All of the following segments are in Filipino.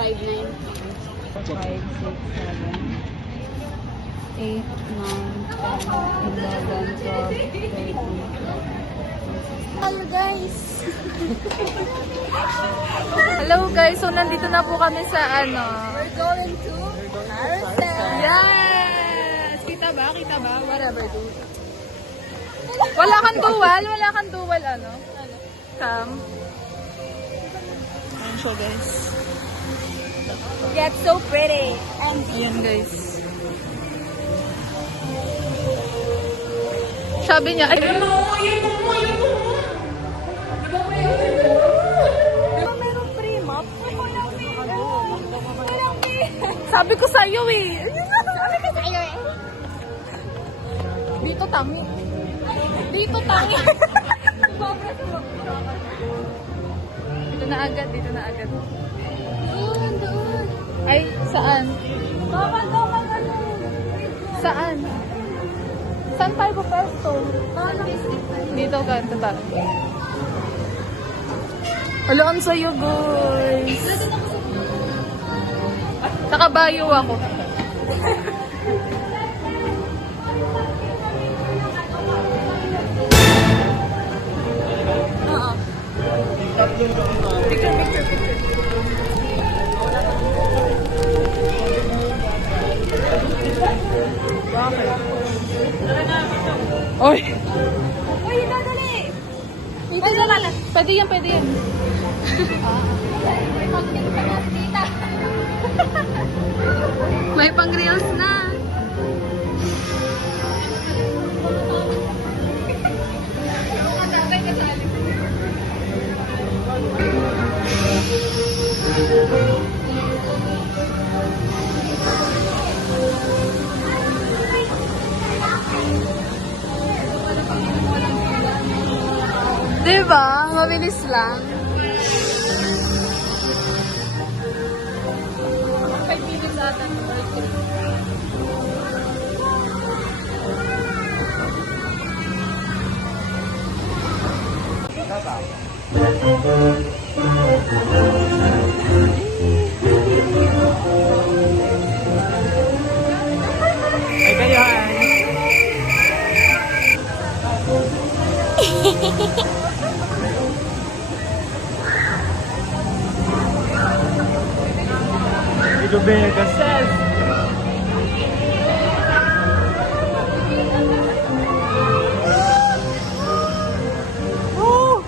5'9". 5, 6, 7, 8, 9, 10, 11, 12, 13, 14. Hello guys! Hello guys, so nandito na po kami sa ano. We're going to Carousel! Yes! Kita ba? Kita ba? Whatever, dude. Wala kang dual ano? Cam. Ayan siya guys. Get so pretty! And Ayan guys. Sabi niya, ay, meron free map? sabi ko sa'yo eh. Sabi ko sa'yo eh. Dito tangi. Dito tangi. Dito na agad, dito na agad. Doon, doon. Ay, saan? Bawal daw mag ano. Saan? Saan tayo po pwesto? Dito ka, tata. Wala ang sayo, guys. Nakabayo ako. Oo. Picture. Oy! Uy, dadali! Dito na lang. Pwede yan, pwede yan. May pang reels na. Diba? Mabilis lang. 5 minutes ata. Ay, kayo, Ito Vega says. Woo!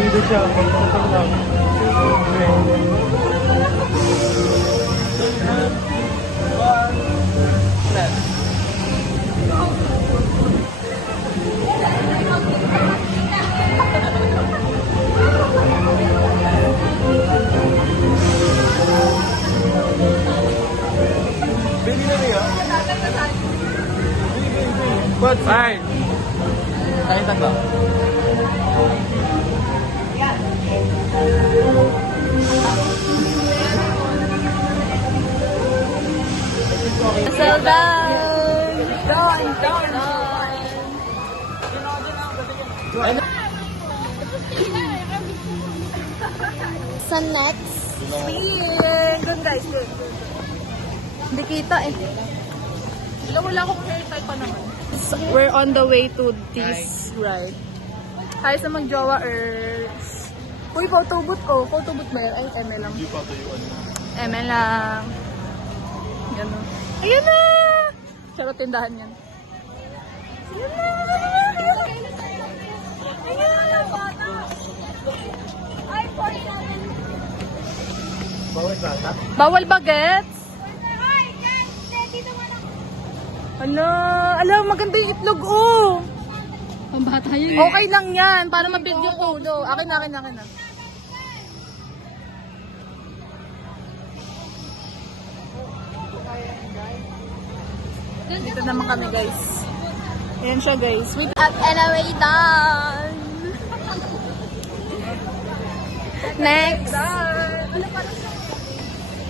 Dito siya. Pagpapag lang. What's fine? Tayo tatlo. Settle down! Down! Sa next? Doon guys, doon. Hindi kita eh. Wala akong hairstyle pa naman. So, we're on the way to this ride. Hi sa mag-jowa Earth. Uy, photobooth ko. Photobooth ba yan? Ay, ML lang. Hindi pa ito yung ano. ML lang. Ganun. Ayan na! Charot, tindahan yan. Ayan na! Ayan na! Ay, 47! Bawal bata? Bawal bagets? Ay, guys! Dito mo na! Ala, maganda yung itlog, oh! Pambata yun. Okay lang yan, para mabuild yung ulo. Akin na. Dito naman kami, guys. Ayan siya, guys. Wait. Up and away down! Next!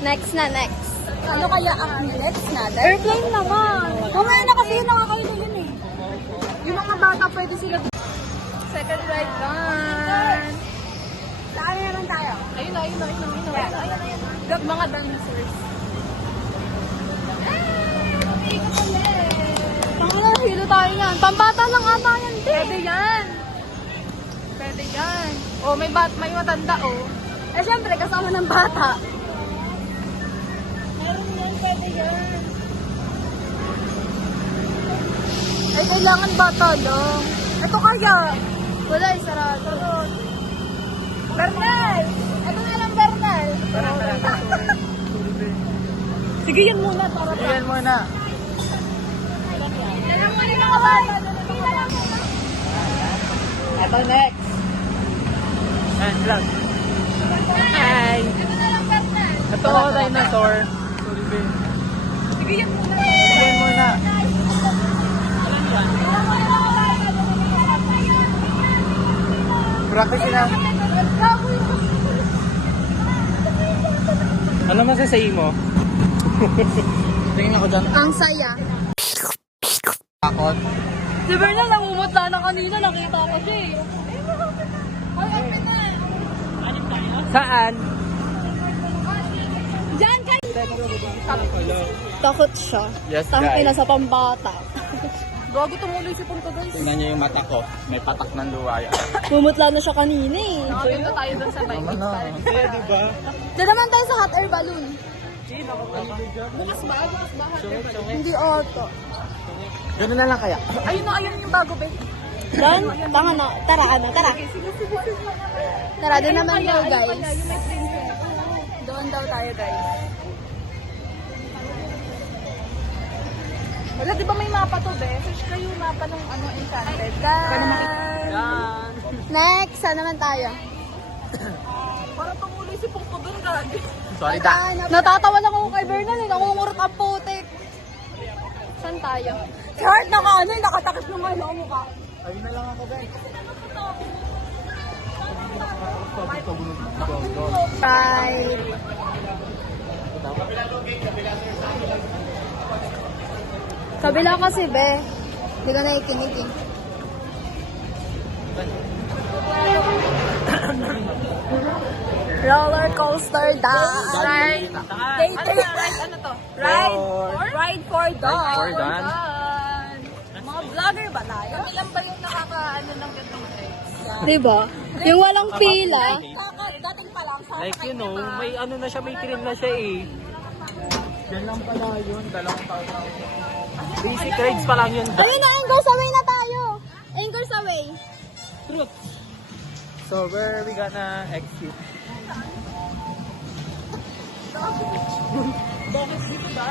Next na, next. Ano kaya ang next natin? Airplane naman. Mamaya na kasi yun nakakailo yun eh. Yung mga mga bata pwede sila. Second ride done. Saan naman tayo? Ayun. Mga dinosaurs. Pangalan, hilo tayo yan. Pambata lang ata yan, te. Pwede yan. Oh, may matanda, oh. Eh, syempre, kasama ng bata. Pwede yan. Ay, kailangan bata lang. Ito kaya. Wala, sarado. Bernal! Ito na lang, Bernal. Sige, yan muna. Yan muna. Ito next. Ayan, vlog. Hi. Ito, dinosaur. Sige, yan muna. Yan muna. Practice na. Ano masasayi mo? Tingin ako dyan. Ang saya. Takot. Si Bernal, namumutla na kanina. Nakita ko siya eh. Ay, open na. Saan? Diyan kayo. Takot siya. Yes, Tangina guys. sa pambata. Gago tumuloy si Punto, guys. Tingnan niyo yung mata ko. May patak ng luha yan. Mumutla na siya kanina eh. Nakapinto tayo doon sa bike. Kaya diba? Diyan naman tayo sa hot air balloon. Bukas ba? Hindi auto. Ganun na lang kaya. Ayun yung bago, babe. Doon? Tanga na. Tara, tara. Tara, doon naman daw guys. Yung may princess. Doon daw tayo, guys. Wala, di ba may mapa to, be? Search kayo yung mapa ng Enchanted. Next, saan naman tayo? Parang tumuloy si Punto doon, gago. Sorry da. Natatawa lang ako kay Bernal eh. Nakungurot ang putik. Saan tayo? Si Hart nakatakip yung ano ang mukha. Ayun na lang ako guys. Right. Kabila kasi, be. Hindi ka nakikinig eh. Roller coaster dance. Ride. Ano to? Ride for done. For done. Mga vlogger ba tayo? Kami lang ba yung nakaka-ano ng gantong tricks? Diba? Yung walang pila. Dating pa lang, sa Like you know, may ano na siya, may trail na siya eh. Yan lang pala yun, 2 taon na. Basic rides pa lang yun. Ayun na, Angers Away na tayo. Angers Away. Truth. So where we gonna exit? bakit dito ba?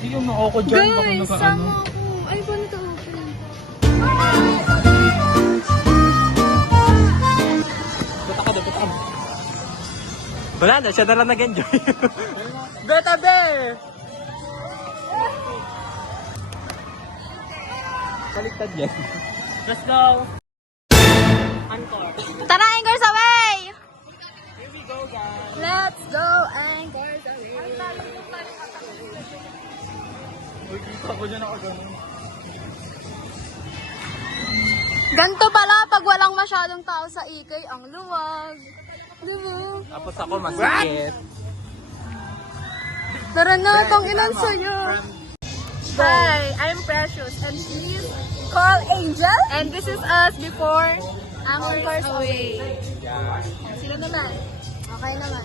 Hindi yung ako dyan. Guys, sama ako. Ay, paano ito open? Dito ka. Wala na, siya na lang nag-enjoy. Beta bear! Baliktad yan. Let's go! Tara, Angers Away! Here we go, guys! Let's go, Angers Away! Uy, kita ko dyan ako ganun. Ganto pala pag walang masyadong tao sa ikay, ang luwag. Diba? Tapos ako masakit. Tara na, tong ilan sa'yo. Hi, I'm Precious and please call Angel. And this is us before Angers Away. Sila naman. Okay naman.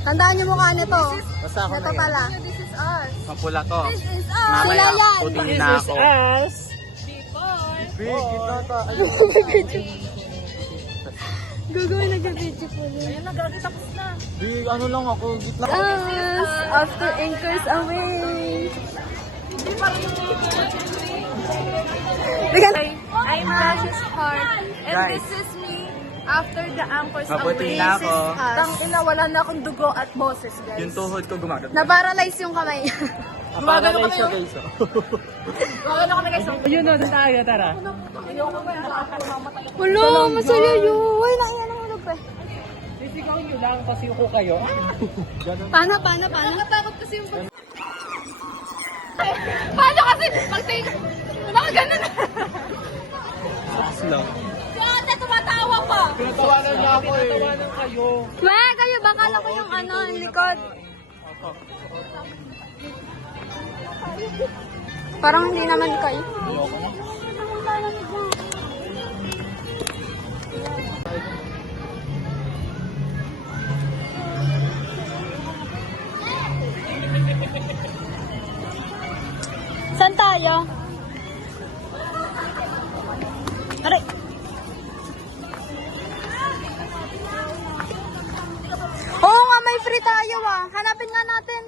Tandaan niyo mukha nito. Basta ako Ito na pala. This is us. Mapula to. This is us. Mamaya, Sila yan. putingin na ako. Before. Big, kita ka. Gagawin nag-video po rin. Ayun na, gagi tapos na. Big, ano lang ako. Gitna. Us, after Angers Away. Hi, I'm Precious Heart. And Guys. this is me after the anchors Mabuti away. na ako. Tang ina, wala na akong dugo at boses, guys. Yung tuhod ko gumagat. Na-paralyze yung kamay. Gumagano kami, siya oh. guys. Wala na kami, guys. Yun o, tayo, tara. Ayoko ba yan? Wala, masaya yun. Uy, naiyan ang ulog pa. Sisigaw nyo lang kasi uko kayo. Ganun. Paano? Nakatakot kasi yung Paano kasi? Baka ganun. Saks lang. Ate, tumatawa pa. Pinatawanan niya ako eh. Pinatawanan kayo. Weh, kayo ba? Kala ko yung ano, yung likod. Parang hindi naman kayo. Saan tayo? Aray! Oo nga, may free tayo ah. Hanapin nga natin.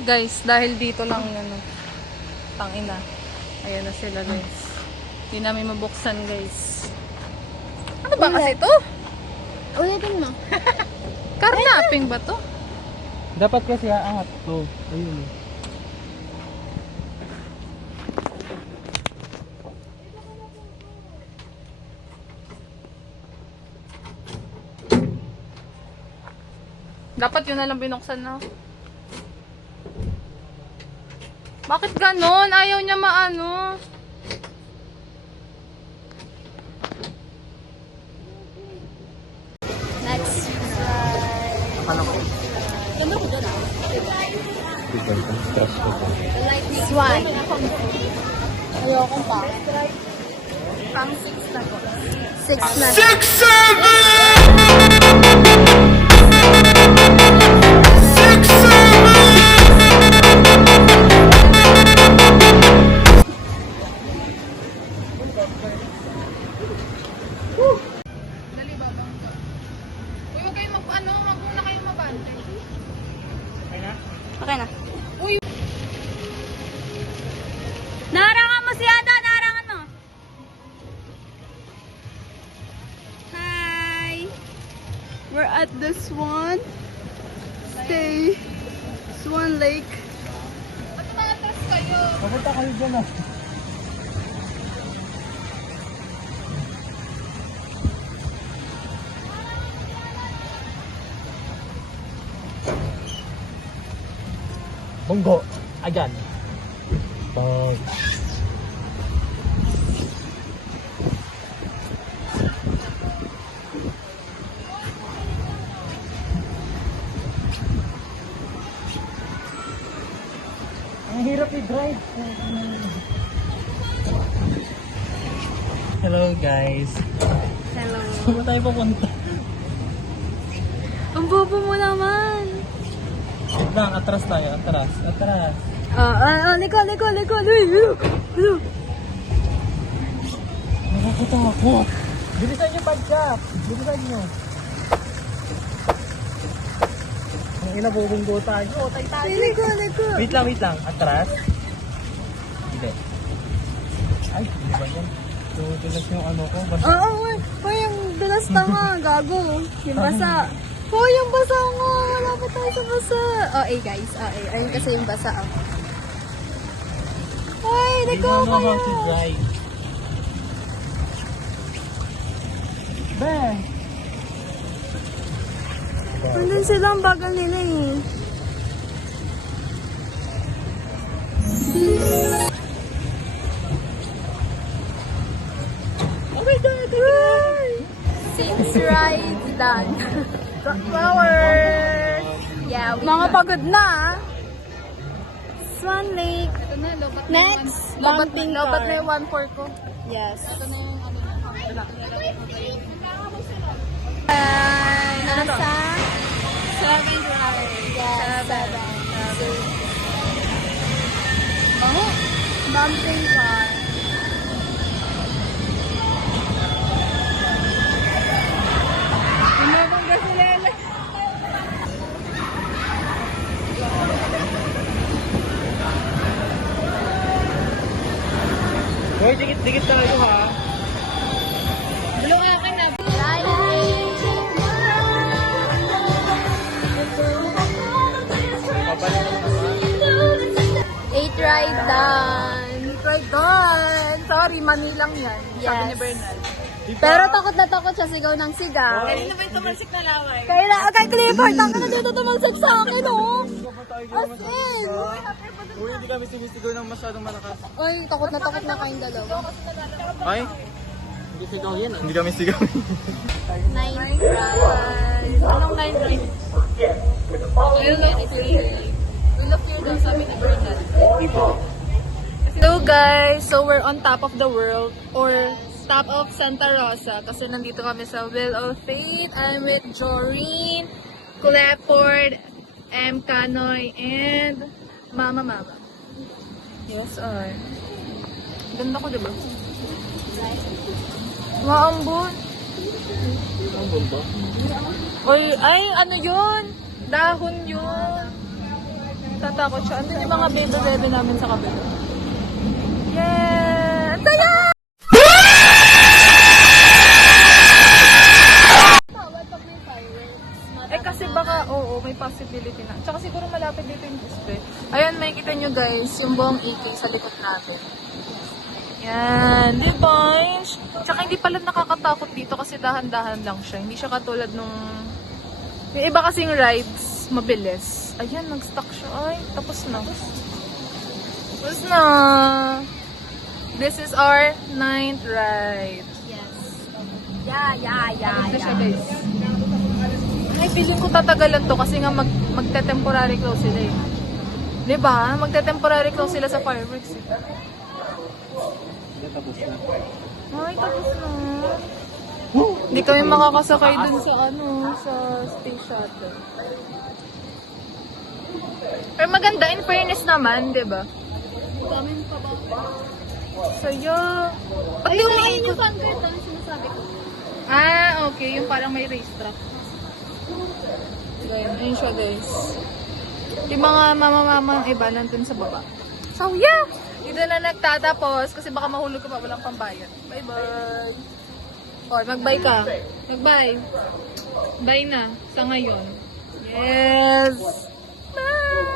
Guys, dahil dito lang ano, tangina. Ayan na sila guys. Hindi namin mabuksan guys. Ano ba kasi to? Ulitin mo. Karnaping ba to? Dapat kasi aangat to. Ayun. Dapat yun na lang binuksan na. Bakit ganon? Ayaw niya maano. Next. Ano ko? Swan. Ayokong pa. Pang 6 na po. 6 na. 6. Dali babang ka. Uy, huwag kayong magmuna kayong mabante. Okay na. Uy! Naharangan mo si Ada! Naharangan mo! Hi! We're at the Swan Lake. Ba't maatras kayo? Papunta kayo dyan ah. Bunggo. Ayan. Pag. Ang hirap i-drive. Hello guys. Hello. Saan tayo papunta? Ang bobo mo naman. Wait lang, atras tayo. Atras. Liko. Uy. Nakakatakot. Bilisan nyo pagka. Bilisan nyo. Ang ina, bubunggo tayo. Tay tayo. Liko. Wait lang. Atras. Hindi. Ay, hindi ba yan? Dulas yung ano ko. Basta. Uy, yung dulas tanga. Gago. Yung basa. Yung basa nga. Wala pa tayo sa basa. Guys. Ayun kasi yung basa. Ay, We liko don't know how kayo. to drive. Be! Nandun sila ang bagal nila eh. Oh my God! Six rides done. Flowers! Yeah, mga pagod na ah. Swan Lake. Ito na, lobat na Next, yung lobat bumping lobat car. na yung 1/4 ko. Yes. Ito na yung ano na. Nasa 7 ride. yes, 7. Bumping car. Pinabang gasolela. Hoy, dikit-dikit tayo ha. Blue akin na. Papalik. 8 ride down. Doon! Sorry, mani lang yan. Sabi Yes. ni Bernal. Pero takot na takot siya, sigaw ng sigaw. Kanina ba yung tumalsik na laway? Kay Clifford, taka na dito tumalsik sa akin, oh. As in. Uy, hindi kami sinisigaw ng masyadong malakas. Ay, takot na kayong dalawa. Ay? Hindi sigaw yan Hindi kami sigaw. Ninth ride. Anong line rin? We look here daw, sabi ni Bernal. So guys, so we're on top of the world or top of Santa Rosa kasi nandito kami sa Wheel of Fate. I'm with Joreen, Clepord, M. Canoy, and Mama. Yes, ay. Ganda ko, diba? Maambon. Ang ba? Oy, ay, ano yun? Dahon yun. Tatakot siya. Andun yung mga bebe namin sa kabila. Yeah! Ang saya! Eh kasi baka, oo, may possibility na. Tsaka siguro malapit dito yung display. Ayan, makikita nyo guys, yung buong AK sa likod natin. Yan, di ba? Tsaka hindi pala nakakatakot dito kasi dahan-dahan lang siya. Hindi siya katulad nung... Yung iba kasing rides, mabilis. Ayan, nag-stuck siya. Ay, tapos na. Tapos na. This is our 9th ride. Yes. Yeah. Tapos na siya guys. Ay, feeling ko tatagalan to kasi nga magte-temporary close sila eh. Di ba? Magte-temporary close sila sa fireworks eh. Tapos na. Ay, tapos na. Hindi kami makakasakay dun sa sa space shuttle. Pero maganda, in fairness naman, di ba? Daming pa ba? Saya. Pag Ayun, umiikot. yung fan card ang sinasabi ko. Ah, okay. Yung parang may racetrack. Ayun siya guys. Yung mga mama-mama iba nandun sa baba. So yeah! Dito na nagtatapos kasi baka mahulog ka pa, walang pambayad. Bye-bye! Or mag-bye ka. Mag-bye. Bye na. Sa ngayon. Yes! Bye!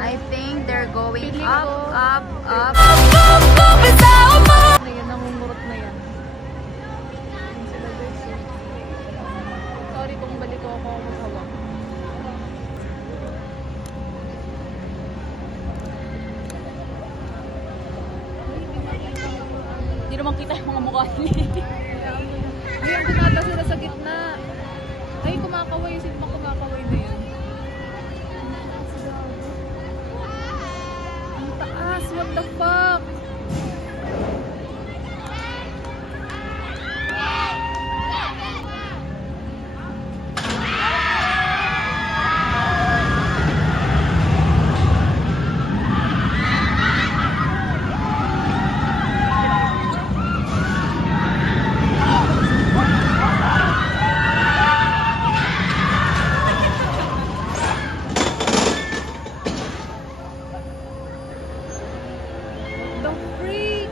I think they're going Feeling up. ko- Na yan, nangungurot na yan. Yan sila guys eh. Sorry kung balik ko ako maghawak. Hindi naman kita yung mga mukha nila. Ayun, kumata sila sa gitna. Ay, kumakaway. Sino bang kumakaway na yun? Ang taas. What the fuck? The freak?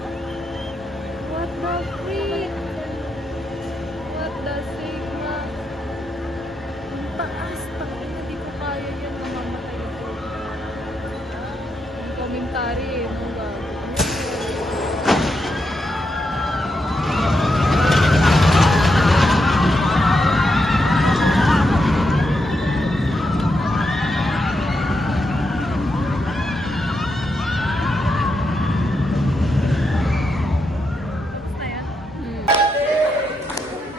What the freak? What the sigma? Ang taas. Takin, hindi ko kaya yan. Namamatay ito. Ang komentary eh. Ang gago.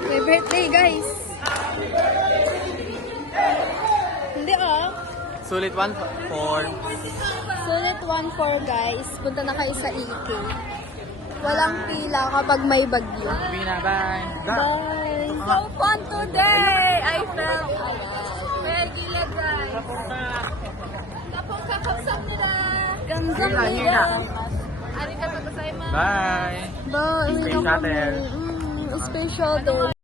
My birthday, guys. Hindi ah. Sulit 1-4. Sulit 1-4 guys. Punta na kayo sa EK. Walang pila kapag may bagyo. Bye. Bye! So fun today! I felt very gilid guys. Tapos kakapsam nila. Gamzam Yun na. nila. Arigatou gozaimasu. Bye. Bye! Space Uwi na kami. shuttle. Special day.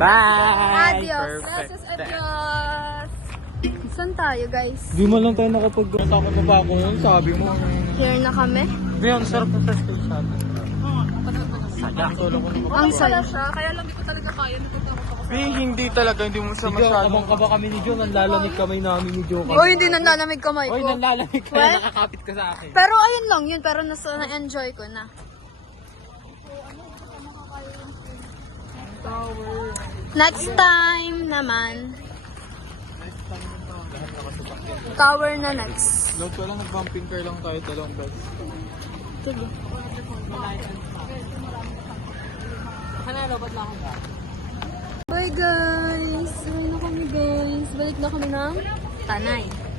Bye. Adios. Gracias, adios. Saan tayo guys? Di mo lang tayo nakapag-takot na ba ako yun? Sabi mo. Here na kami. Ngayon, sarap na sa space shuttle. Sayang. Solo ko na Ang saya. Siya, kaya lang di ko talaga kaya. Natutakot ako. hindi talaga, hindi mo siya masyado. Abang ka ba kami ni Joe? Nanlalamig kamay namin ni Joe. Oy, hindi nanlalamig kamay Oy, ko. nanlalamig ka. What? Nakakapit ka sa akin. Pero ayun lang yun. Pero na-enjoy ko na. Next time naman. Tower na next. Load ko lang, nag-bumping car lang tayo dalawang beses. Sige. Bye guys! Bye na kami guys. Balik na kami ng Tanay.